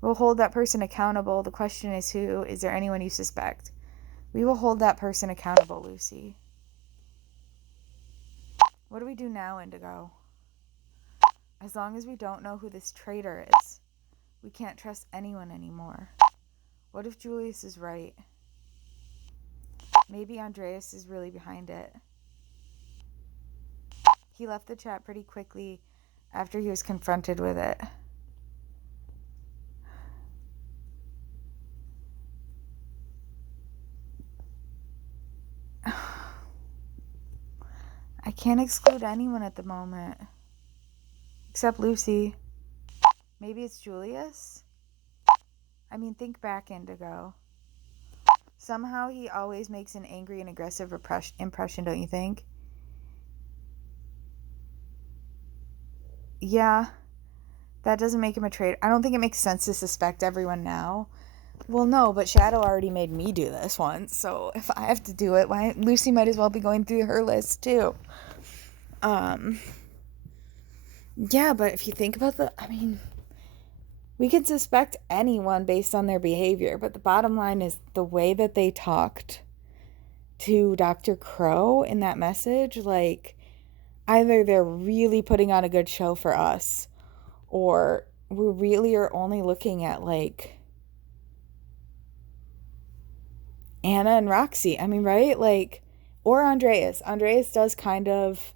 We'll hold that person accountable. The question is who? Is there anyone you suspect? We will hold that person accountable, Lucy. What do we do now, Indigo? As long as we don't know who this traitor is, we can't trust anyone anymore. What if Julius is right? Maybe Andreas is really behind it. He left the chat pretty quickly after he was confronted with it. I can't exclude anyone at the moment. Except Lucy. Maybe it's Julius? I mean, think back, Indigo. Somehow he always makes an angry and aggressive impression, don't you think? Yeah, that doesn't make him a traitor. I don't think it makes sense to suspect everyone now. Well, no, but Shadow already made me do this once, so if I have to do it, Lucy might as well be going through her list too. Yeah, but if you think about we could suspect anyone based on their behavior, but the bottom line is the way that they talked to Dr. Crow in that message, like, either they're really putting on a good show for us, or we really are only looking at, like, Anna and Roxy. I mean, right? Like, or Andreas. Andreas does kind of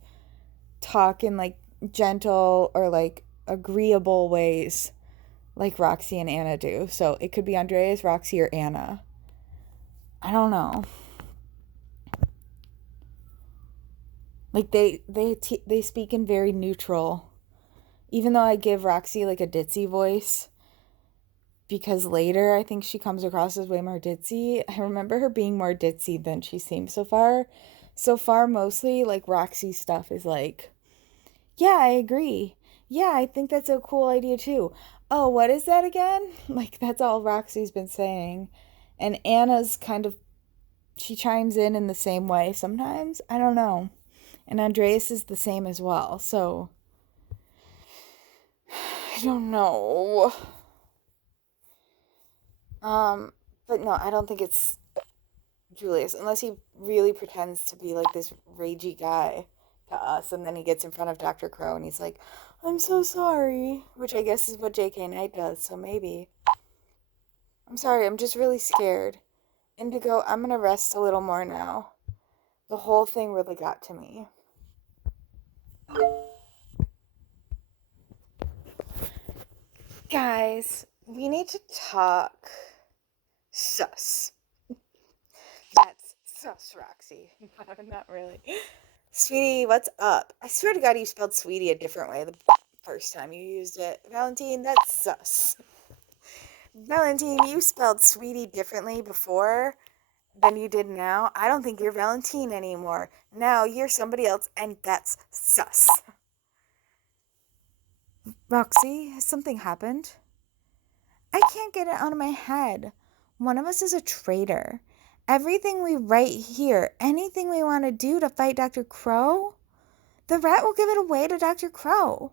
talk in, like, gentle or, like, agreeable ways like Roxy and Anna do. So it could be Andreas, Roxy, or Anna. I don't know. Like, they speak in very neutral. Even though I give Roxy, like, a ditzy voice, because later I think she comes across as way more ditzy. I remember her being more ditzy than she seems so far. So far, mostly, like, Roxy's stuff is like, yeah, I agree. Yeah, I think that's a cool idea too. Oh, what is that again? Like, that's all Roxy's been saying. And Anna's kind of, she chimes in the same way sometimes. I don't know. And Andreas is the same as well. So, I don't know. But no, I don't think it's Julius, unless he really pretends to be like this ragey guy to us, and then he gets in front of Dr. Crow and he's like, I'm so sorry, which I guess is what J.K. Knight does, so maybe. I'm sorry, I'm just really scared. Indigo, I'm gonna rest a little more now. The whole thing really got to me. Guys, we need to talk. Sus. That's sus, Roxy. Not really. Sweetie, what's up? I swear to God you spelled sweetie a different way the first time you used it. Valentine, that's sus. Valentine, you spelled sweetie differently before than you did now. I don't think you're Valentine anymore. Now you're somebody else, and that's sus. Roxy, has something happened? I can't get it out of my head. One of us is a traitor. Everything we write here, anything we want to do to fight Dr. Crow, the rat will give it away to Dr. Crow.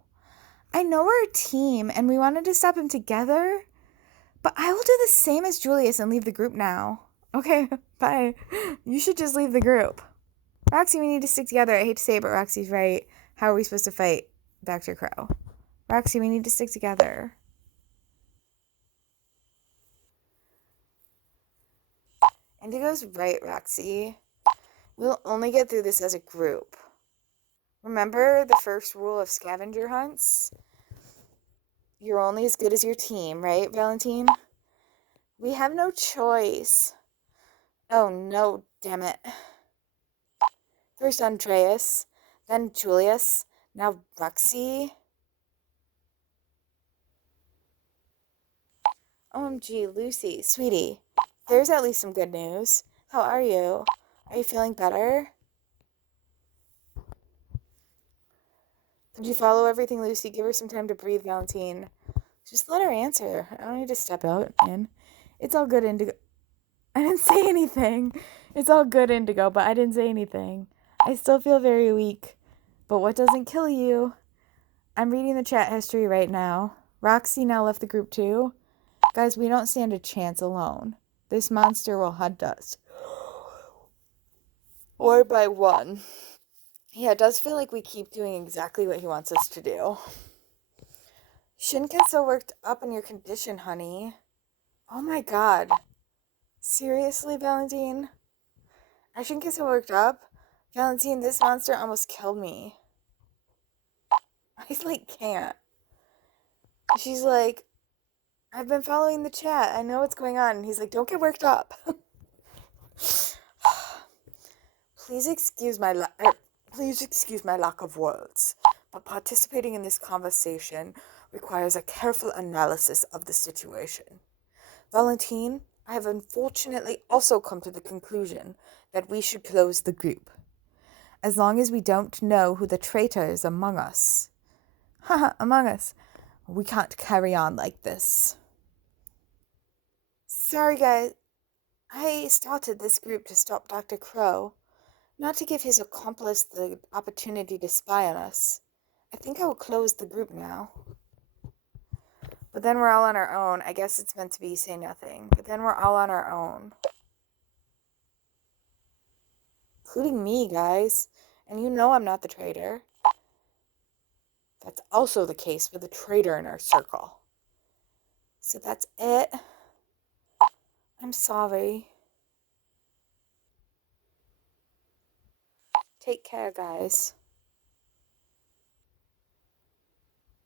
I know we're a team and we wanted to stop him together, but I will do the same as Julius and leave the group now. Okay, bye. You should just leave the group. Roxy, we need to stick together. I hate to say it, but Roxy's right. How are we supposed to fight Dr. Crow? Roxy, we need to stick together. Indigo's right, Roxy. We'll only get through this as a group. Remember the first rule of scavenger hunts? You're only as good as your team, right, Valentine? We have no choice. Oh no, damn it. First Andreas, then Julius, now Roxy. OMG, Lucy, sweetie, there's at least some good news. How are you? Are you feeling better? Did you follow everything, Lucy? Give her some time to breathe, Valentine. Just let her answer. I don't need to step out in. It's all good, Indigo. I didn't say anything. It's all good, Indigo, but I didn't say anything. I still feel very weak. But what doesn't kill you? I'm reading the chat history right now. Roxy now left the group too. Guys, we don't stand a chance alone. This monster will hunt us. Or by one. Yeah, it does feel like we keep doing exactly what he wants us to do. Shouldn't get so worked up in your condition, honey. Oh my god. Seriously, Valentine? I shouldn't get so worked up. Valentine, this monster almost killed me. I can't. She's like, I've been following the chat. I know what's going on. And he's like, don't get worked up. Please excuse my lack of words, but participating in this conversation requires a careful analysis of the situation. Valentine, I have unfortunately also come to the conclusion that we should close the group. As long as we don't know who the traitor is among us. Haha, among us. We can't carry on like this. Sorry, guys. I started this group to stop Dr. Crow, not to give his accomplice the opportunity to spy on us. I think I will close the group now. But then we're all on our own. I guess it's meant to be say nothing. But then we're all on our own. Including me, guys. And you know I'm not the traitor. That's also the case with the traitor in our circle. So that's it. I'm sorry. Take care, guys.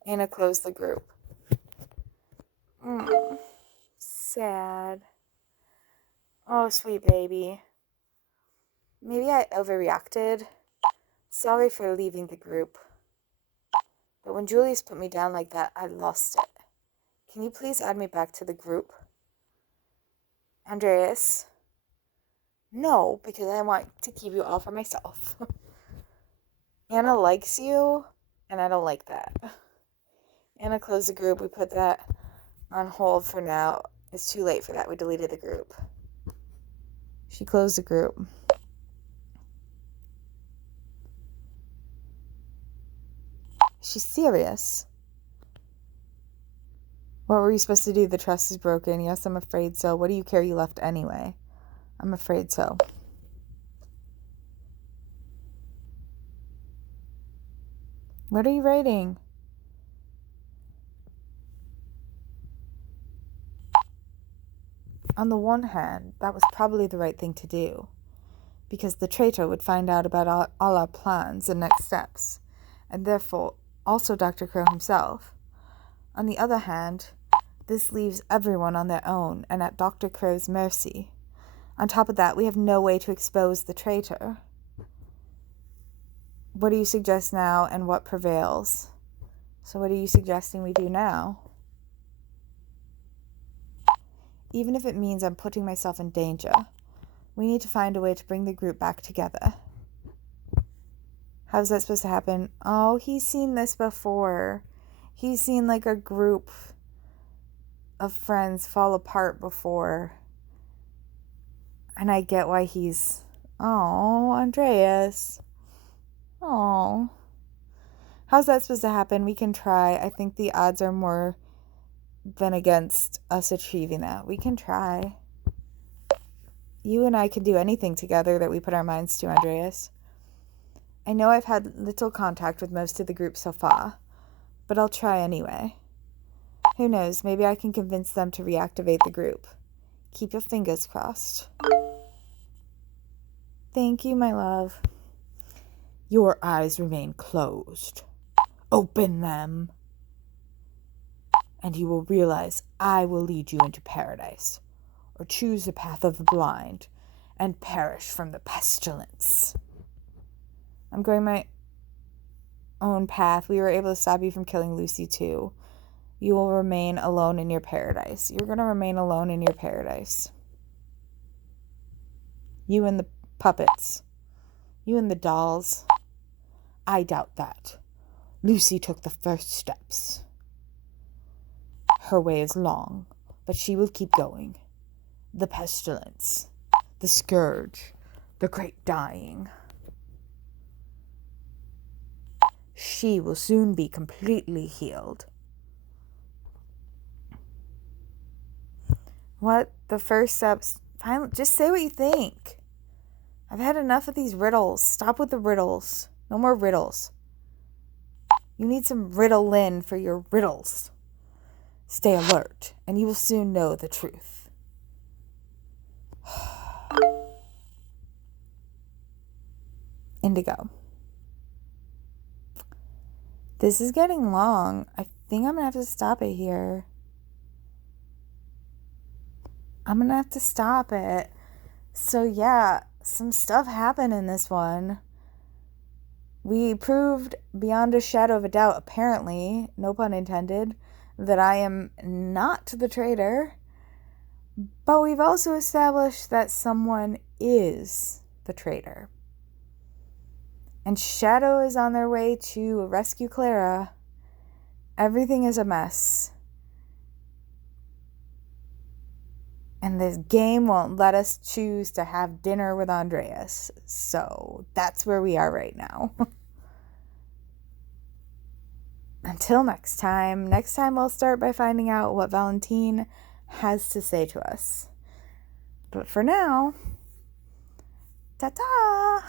Anna closed the group. Sad. Oh, sweet baby. Maybe I overreacted. Sorry for leaving the group. But when Julius put me down like that, I lost it. Can you please add me back to the group? Andreas? No, because I want to keep you all for myself. Anna likes you, and I don't like that. Anna closed the group. We put that on hold for now. It's too late for that. We deleted the group. She closed the group. She's serious. What were you supposed to do? The trust is broken. Yes, I'm afraid so. What do you care? You left anyway. I'm afraid so. What are you writing? On the one hand, that was probably the right thing to do, because the traitor would find out about all our plans and next steps, and therefore also Dr. Crow himself. On the other hand, this leaves everyone on their own and at Dr. Crow's mercy. On top of that, we have no way to expose the traitor. What do you suggest now, and what prevails? So what are you suggesting we do now? Even if it means I'm putting myself in danger, we need to find a way to bring the group back together. How's that supposed to happen? Oh, he's seen this before. He's seen like a group of friends fall apart before. And I get why he's... Oh, Andreas. Oh. How's that supposed to happen? We can try. I think the odds are more than against us achieving that. We can try. You and I can do anything together that we put our minds to, Andreas. I know I've had little contact with most of the group so far, but I'll try anyway. Who knows, maybe I can convince them to reactivate the group. Keep your fingers crossed. Thank you, my love. Your eyes remain closed. Open them, and you will realize I will lead you into paradise, or choose the path of the blind, and perish from the pestilence. I'm going my own path. We were able to stop you from killing Lucy too. You will remain alone in your paradise. You're going to remain alone in your paradise. You and the puppets. You and the dolls. I doubt that. Lucy took the first steps. Her way is long, but she will keep going. The pestilence, the scourge, the great dying. She will soon be completely healed. What? The first steps? Finally, just say what you think. I've had enough of these riddles. Stop with the riddles. No more riddles. You need some Ritalin for your riddles. Stay alert, and you will soon know the truth. Indigo. This is getting long. I think I'm going to have to stop it here. I'm going to have to stop it. So yeah, some stuff happened in this one. We proved beyond a shadow of a doubt, apparently, no pun intended, that I am not the traitor. But we've also established that someone is the traitor. And Shadow is on their way to rescue Klara. Everything is a mess. And this game won't let us choose to have dinner with Andreas. So that's where we are right now. Until next time. Next time I'll start by finding out what Valentine has to say to us. But for now, ta-ta!